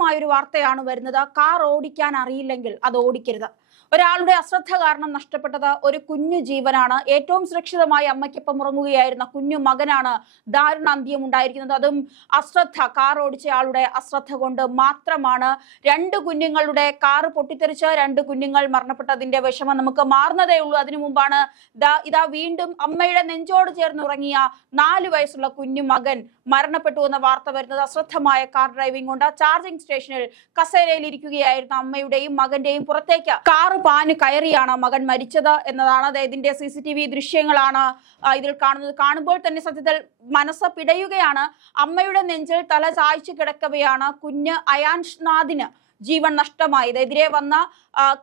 ദാരുണമായൊരു വാർത്തയാണ് വരുന്നത്. കാർ ഓടിക്കാൻ അറിയില്ലെങ്കിൽ അത് ഓടിക്കരുത്. ഒരാളുടെ അശ്രദ്ധ കാരണം നഷ്ടപ്പെട്ടത് ഒരു കുഞ്ഞു ജീവനാണ്. ഏറ്റവും സുരക്ഷിതമായി അമ്മയ്ക്കൊപ്പം ഉറങ്ങുകയായിരുന്ന കുഞ്ഞു മകനാണ് ദാരുണ അന്ത്യം ഉണ്ടായിരിക്കുന്നത്. അതും അശ്രദ്ധ കാർ ഓടിച്ച ആളുടെ അശ്രദ്ധ കൊണ്ട് മാത്രമാണ്. രണ്ട് കുഞ്ഞുങ്ങളുടെ കാർ പൊട്ടിത്തെറിച്ച് രണ്ട് കുഞ്ഞുങ്ങൾ മരണപ്പെട്ടതിന്റെ വിഷമം നമുക്ക് മാറുന്നതേ ഉള്ളൂ. അതിനു മുമ്പാണ് ഇതാ വീണ്ടും അമ്മയുടെ നെഞ്ചോട് ചേർന്ന് ഉറങ്ങിയ നാല് വയസ്സുള്ള കുഞ്ഞു മകൻ മരണപ്പെട്ടു എന്ന വാർത്ത വരുന്നത് അശ്രദ്ധമായ കാർ ഡ്രൈവിംഗ് കൊണ്ട്. ചാർജിംഗ് സ്റ്റേഷനിൽ കസേരയിൽ ഇരിക്കുകയായിരുന്ന അമ്മയുടെയും മകന്റെയും പുറത്തേക്ക് കാറ് പാന് കയറിയാണ് മകൻ മരിച്ചത് എന്നതാണ്. അതായത് ഇതിന്റെ സി സി ടി വി ദൃശ്യങ്ങളാണ് ഇതിൽ കാണുന്നത്. കാണുമ്പോൾ തന്നെ സത്യത്തിൽ മനസ്സ് പിടയുകയാണ്. അമ്മയുടെ നെഞ്ചിൽ തല ചായ്ച്ചു കിടക്കവെയാണ് കുഞ്ഞ് അയാൻഷ്നാഥിന് ജീവൻ നഷ്ടമായത്. എതിരെ വന്ന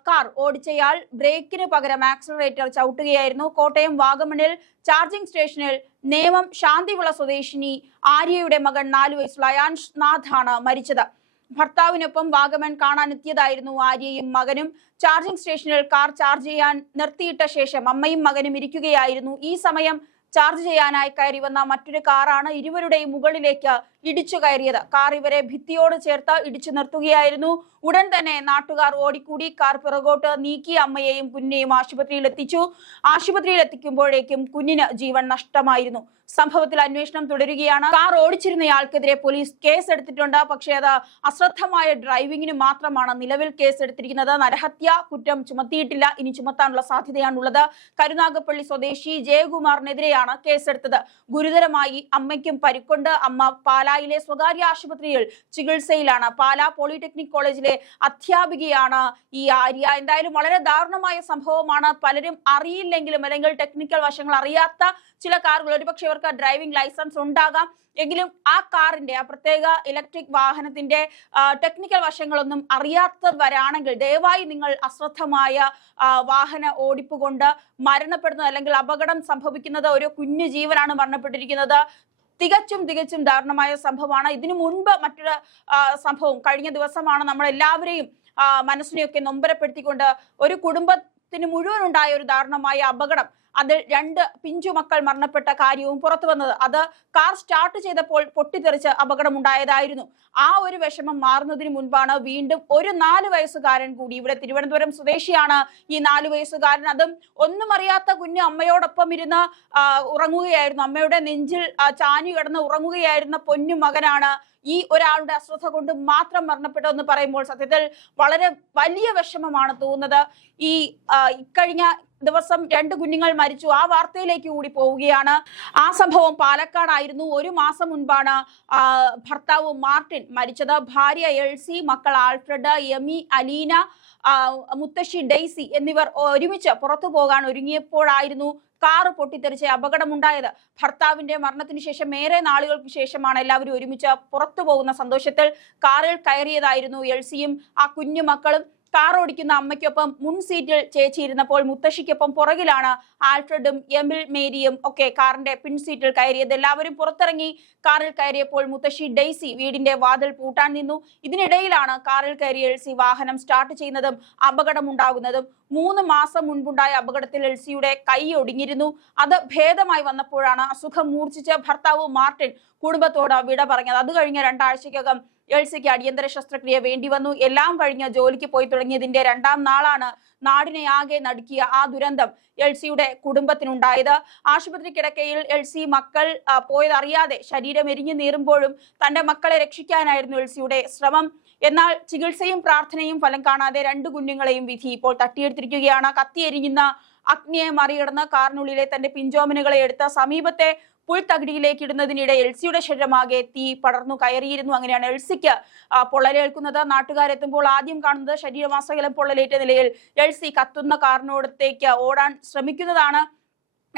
കാർ ഓടിച്ചയാൾ ബ്രേക്കിന് പകരം ആക്സിലറേറ്റർ ചവിട്ടുകയായിരുന്നു. കോട്ടയം വാഗമണിൽ ചാർജിംഗ് സ്റ്റേഷനിൽ നേമം ശാന്തിവിള സ്വദേശിനി ആര്യയുടെ മകൻ നാലു വയസ്സുള്ള അയാൻഷ്നാഥാണ് മരിച്ചത്. ഭർത്താവിനൊപ്പം വാഗമൺ കാണാനെത്തിയതായിരുന്നു ആര്യയും മകനും. ചാർജിംഗ് സ്റ്റേഷനിൽ കാർ ചാർജ് ചെയ്യാൻ നിർത്തിയിട്ട ശേഷം അമ്മയും മകനും ഇരിക്കുകയായിരുന്നു. ഈ സമയം ചാർജ് ചെയ്യാനായി കയറി വന്ന മറ്റൊരു കാറാണ് ഇരുവരുടെയും മുകളിലേക്ക് ഇടിച്ചു കയറിയത്. കാർ ഇവരെ ഭിത്തിയോട് ചേർത്ത് ഇടിച്ചു നിർത്തുകയായിരുന്നു. ഉടൻ തന്നെ നാട്ടുകാർ ഓടിക്കൂടി കാർ പിറകോട്ട് നീക്കി അമ്മയെയും കുഞ്ഞിനെയും ആശുപത്രിയിൽ എത്തിച്ചു. ആശുപത്രിയിൽ എത്തിക്കുമ്പോഴേക്കും കുഞ്ഞിന് ജീവൻ നഷ്ടമായിരുന്നു. സംഭവത്തിൽ അന്വേഷണം തുടരുകയാണ്. കാർ ഓടിച്ചിരുന്നയാൾക്കെതിരെ പോലീസ് കേസ് എടുത്തിട്ടുണ്ട് പക്ഷേ അത് അശ്രദ്ധമായ ഡ്രൈവിംഗിന് മാത്രമാണ് നിലവിൽ കേസ് എടുത്തിരിക്കുന്നത് നരഹത്യ കുറ്റം ചുമത്തിയിട്ടില്ല. ഇനി ചുമത്താനുള്ള സാധ്യതയാണുള്ളത്. കരുനാഗപ്പള്ളി സ്വദേശി ജയകുമാറിനെതിരെയാണ് കേസെടുത്തത്. ഗുരുതരമായി അമ്മയ്ക്കും പരിക്കൊണ്ട്. അമ്മ പാലായിലെ സ്വകാര്യ ആശുപത്രിയിൽ ചികിത്സയിലാണ്. പാലാ പോളിടെക്നിക് കോളേജിലെ അധ്യാപികയാണ് ഈ ആര്യ. എന്തായാലും വളരെ ദാരുണമായ സംഭവമാണ്. പലരും അറിയില്ലെങ്കിലും അല്ലെങ്കിൽ ടെക്നിക്കൽ വശങ്ങൾ അറിയാത്ത ചില കാറുകൾ ഒരുപക്ഷെ ഇവർക്ക് ഡ്രൈവിംഗ് ലൈസൻസ് ഉണ്ടാകാം. എങ്കിലും ആ കാറിന്റെ ആ പ്രത്യേക ഇലക്ട്രിക് വാഹനത്തിന്റെ ടെക്നിക്കൽ വശങ്ങളൊന്നും അറിയാത്തവരാണെങ്കിൽ ദയവായി നിങ്ങൾ അശ്രദ്ധമായ വാഹന ഓടിപ്പ് കൊണ്ട് മരണപ്പെടുന്നത് അല്ലെങ്കിൽ അപകടം സംഭവിക്കുന്നത് ഒരു കുഞ്ഞു ജീവനാണ് മരണപ്പെട്ടിരിക്കുന്നത്. തികച്ചും തികച്ചും ദാരുണമായ സംഭവമാണ്. ഇതിനു മുൻപ് മറ്റൊരു സംഭവം കഴിഞ്ഞ ദിവസമാണ് നമ്മൾ എല്ലാവരെയും മനസ്സിനെയൊക്കെ നൊമ്പരപ്പെടുത്തിക്കൊണ്ട് ഒരു കുടുംബത്തിന് മുഴുവൻ ഉണ്ടായ ഒരു ദാരുണമായ അപകടം. അതിൽ രണ്ട് പിഞ്ചു മക്കൾ മരണപ്പെട്ട കാര്യവും പുറത്തു വന്നത്. അത് കാർ സ്റ്റാർട്ട് ചെയ്തപ്പോൾ പൊട്ടിത്തെറിച്ച് അപകടമുണ്ടായതായിരുന്നു. ആ ഒരു വിഷമം മാറുന്നതിന് മുൻപാണ് വീണ്ടും ഒരു നാല് വയസ്സുകാരൻ കൂടി ഇവിടെ തിരുവനന്തപുരം സ്വദേശിയാണ് ഈ നാല് വയസ്സുകാരൻ. അതും ഒന്നും അറിയാത്ത കുഞ്ഞ് അമ്മയോടൊപ്പം ഇരുന്ന് ഉറങ്ങുകയായിരുന്നു. അമ്മയുടെ നെഞ്ചിൽ ചാഞ്ഞു കിടന്ന് ഉറങ്ങുകയായിരുന്ന പൊന്നു മകനാണ് ഈ ഒരാളുടെ അശ്രദ്ധ കൊണ്ട് മാത്രം മരണപ്പെട്ടതെന്ന് പറയുമ്പോൾ സത്യത്തിൽ വളരെ വലിയ വിഷമമാണ് തോന്നുന്നത്. ഈ ഇക്കഴിഞ്ഞ ദിവസം രണ്ട് കുഞ്ഞുങ്ങൾ മരിച്ചു. ആ വാർത്തയിലേക്ക് കൂടി പോവുകയാണ്. ആ സംഭവം പാലക്കാടായിരുന്നു. ഒരു മാസം മുൻപാണ് ഭർത്താവ് മാർട്ടിൻ മരിച്ചത്. ഭാര്യ എൽസി മക്കൾ ആൽഫ്രഡ് യമി അലീന മുത്തശ്ശി ഡെയ്സി എന്നിവർ ഒരുമിച്ച് പുറത്തു പോകാൻ ഒരുങ്ങിയപ്പോഴായിരുന്നു കാറ് പൊട്ടിത്തെറിച്ച് അപകടമുണ്ടായത്. ഭർത്താവിന്റെ മരണത്തിന് ശേഷം ഏറെ നാളുകൾക്ക് ശേഷമാണ് എല്ലാവരും ഒരുമിച്ച് പുറത്തു പോകുന്ന സന്തോഷത്തിൽ കാറിൽ കയറിയതായിരുന്നു എൽസിയും ആ കുഞ്ഞു മക്കളും. കാർ ഓടിക്കുന്ന അമ്മയ്ക്കൊപ്പം മുൻ സീറ്റിൽ ചേച്ചിയിരുന്നപ്പോൾ മുത്തശ്ശിക്കൊപ്പം പുറകിലാണ് ആൽഫ്രഡും എമിൽ മേരിയും ഒക്കെ കാറിന്റെ പിൻസീറ്റിൽ കയറിയത്. എല്ലാവരും പുറത്തിറങ്ങി കാറിൽ കയറിയപ്പോൾ മുത്തശ്ശി ഡെയ്സി വീടിന്റെ വാതിൽ പൂട്ടാൻ നിന്നു. ഇതിനിടയിലാണ് കാറിൽ കയറിയ എൽസി വാഹനം സ്റ്റാർട്ട് ചെയ്യുന്നതും അപകടമുണ്ടാകുന്നതും. മൂന്ന് മാസം മുൻപുണ്ടായ അപകടത്തിൽ എൽസിയുടെ കൈ ഒടിഞ്ഞിരുന്നു. അത് ഭേദമായി വന്നപ്പോഴാണ് അസുഖം മൂർച്ഛിച്ച ഭർത്താവ് മാർട്ടിൻ കുടുംബത്തോട് വിട പറഞ്ഞത്. അത് കഴിഞ്ഞ രണ്ടാഴ്ചക്കകം എൽസിക്ക് അടിയന്തര ശസ്ത്രക്രിയ വേണ്ടി വന്നു. എല്ലാം കഴിഞ്ഞ് ജോലിക്ക് പോയി തുടങ്ങിയതിന്റെ രണ്ടാം നാളാണ് നാടിനെ ആകെ നടുക്കിയ ആ ദുരന്തം എൽസിയുടെ കുടുംബത്തിനുണ്ടായത്. ആശുപത്രി കിടക്കയിൽ എൽസി മക്കൾ പോയതറിയാതെ ശരീരം എരിഞ്ഞു നീറുമ്പോഴും തന്റെ മക്കളെ രക്ഷിക്കാനായിരുന്നു എൽസിയുടെ ശ്രമം. എന്നാൽ ചികിത്സയും പ്രാർത്ഥനയും ഫലം കാണാതെ രണ്ട് കുഞ്ഞുങ്ങളെയും വിധി ഇപ്പോൾ തട്ടിയെടുത്തിരിക്കുകയാണ്. കത്തിയെരിഞ്ഞുന്ന അഗ്നിയെ മറികടന്ന് കാറിനുള്ളിലെ തന്റെ പിഞ്ചോമനുകളെ എടുത്ത് സമീപത്തെ പുൽത്തകിടിയിലേക്ക് ഇടുന്നതിനിടെ എൽസിയുടെ ശരീരമാകെ തീ പടർന്നു കയറിയിരുന്നു. അങ്ങനെയാണ് എൽസിക്ക് പൊള്ളലേൽക്കുന്നത്. നാട്ടുകാരെത്തുമ്പോൾ ആദ്യം കാണുന്നത് ശരീരമാസകലം പൊള്ളലേറ്റ നിലയിൽ എൽസി കത്തുന്ന കാറിനോടത്തേക്ക് ഓടാൻ ശ്രമിക്കുന്നതാണ്.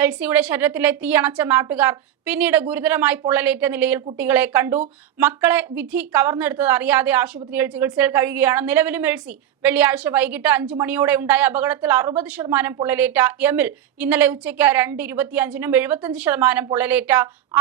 എൽസിയുടെ ശരീരത്തിലെ തീയണച്ച നാട്ടുകാർ പിന്നീട് ഗുരുതരമായി പൊള്ളലേറ്റ നിലയിൽ കുട്ടികളെ കണ്ടു. മക്കളെ വിധി കവർന്നെടുത്തത് അറിയാതെ ആശുപത്രിയിൽ ചികിത്സയിൽ കഴിയുകയാണ്. നിലവിലും എൽസി വെള്ളിയാഴ്ച വൈകിട്ട് അഞ്ചു മണിയോടെ ഉണ്ടായ അപകടത്തിൽ അറുപത് ശതമാനം പൊള്ളലേറ്റ എമിൽ ഇന്നലെ ഉച്ചയ്ക്ക് രണ്ട് ഇരുപത്തിയഞ്ചിനും എഴുപത്തിയഞ്ച് ശതമാനം പൊള്ളലേറ്റ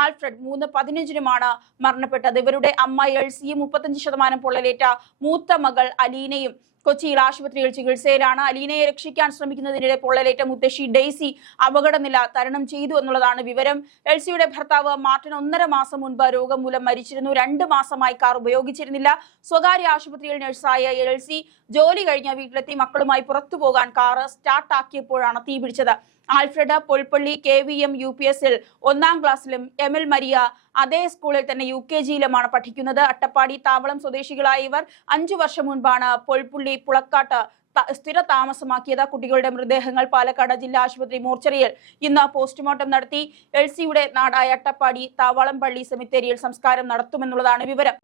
ആൽഫ്രഡ് മൂന്ന് പതിനഞ്ചിനുമാണ് മരണപ്പെട്ടത്. ഇവരുടെ അമ്മ എൽസിയും മുപ്പത്തഞ്ച് ശതമാനം പൊള്ളലേറ്റ മൂത്ത മകൾ അലീനയും കൊച്ചിയിൽ ആശുപത്രിയിൽ ചികിത്സയിലാണ്. അലീനയെ രക്ഷിക്കാൻ ശ്രമിക്കുന്നതിനിടെ പൊള്ളലേറ്റ മുത്തശ്ശി ഡെയ്സി അപകടനില തരണം ചെയ്തു എന്നുള്ളതാണ് വിവരം. എൽസിയുടെ ഭർത്താവ് മാർട്ടിൻ ഒന്നര മാസം മുൻപ് രോഗം മൂലം മരിച്ചിരുന്നു. രണ്ട് മാസമായി കാർ ഉപയോഗിച്ചിരുന്നില്ല. സ്വകാര്യ ആശുപത്രിയിൽ നഴ്സായ എൽസി ജോലി കഴിഞ്ഞ വീട്ടിലെത്തി മക്കളുമായി പുറത്തു പോകാൻ കാറ് സ്റ്റാർട്ടാക്കിയപ്പോഴാണ് തീ പിടിച്ചത് Alfred Polpally K V M U P എസിൽ ഒന്നാം ക്ലാസ്സിലും എം എൽ മരിയ അതേ സ്കൂളിൽ തന്നെ യു കെ ജിയിലുമാണ് പഠിക്കുന്നത്. അട്ടപ്പാടി താവളം സ്വദേശികളായ ഇവർ അഞ്ചു വർഷം മുൻപാണ് പൊൽപ്പുള്ളി പുളക്കാട്ട് സ്ഥിര താമസമാക്കിയത്. കുട്ടികളുടെ മൃതദേഹങ്ങൾ പാലക്കാട് ജില്ലാ ആശുപത്രി മോർച്ചറിയിൽ ഇന്ന് പോസ്റ്റ്മോർട്ടം നടത്തി. എൽസിയുടെ നാടായ അട്ടപ്പാടി താവളം പള്ളി സെമിത്തേരിയിൽ സംസ്കാരം നടത്തുമെന്നുള്ളതാണ് വിവരം.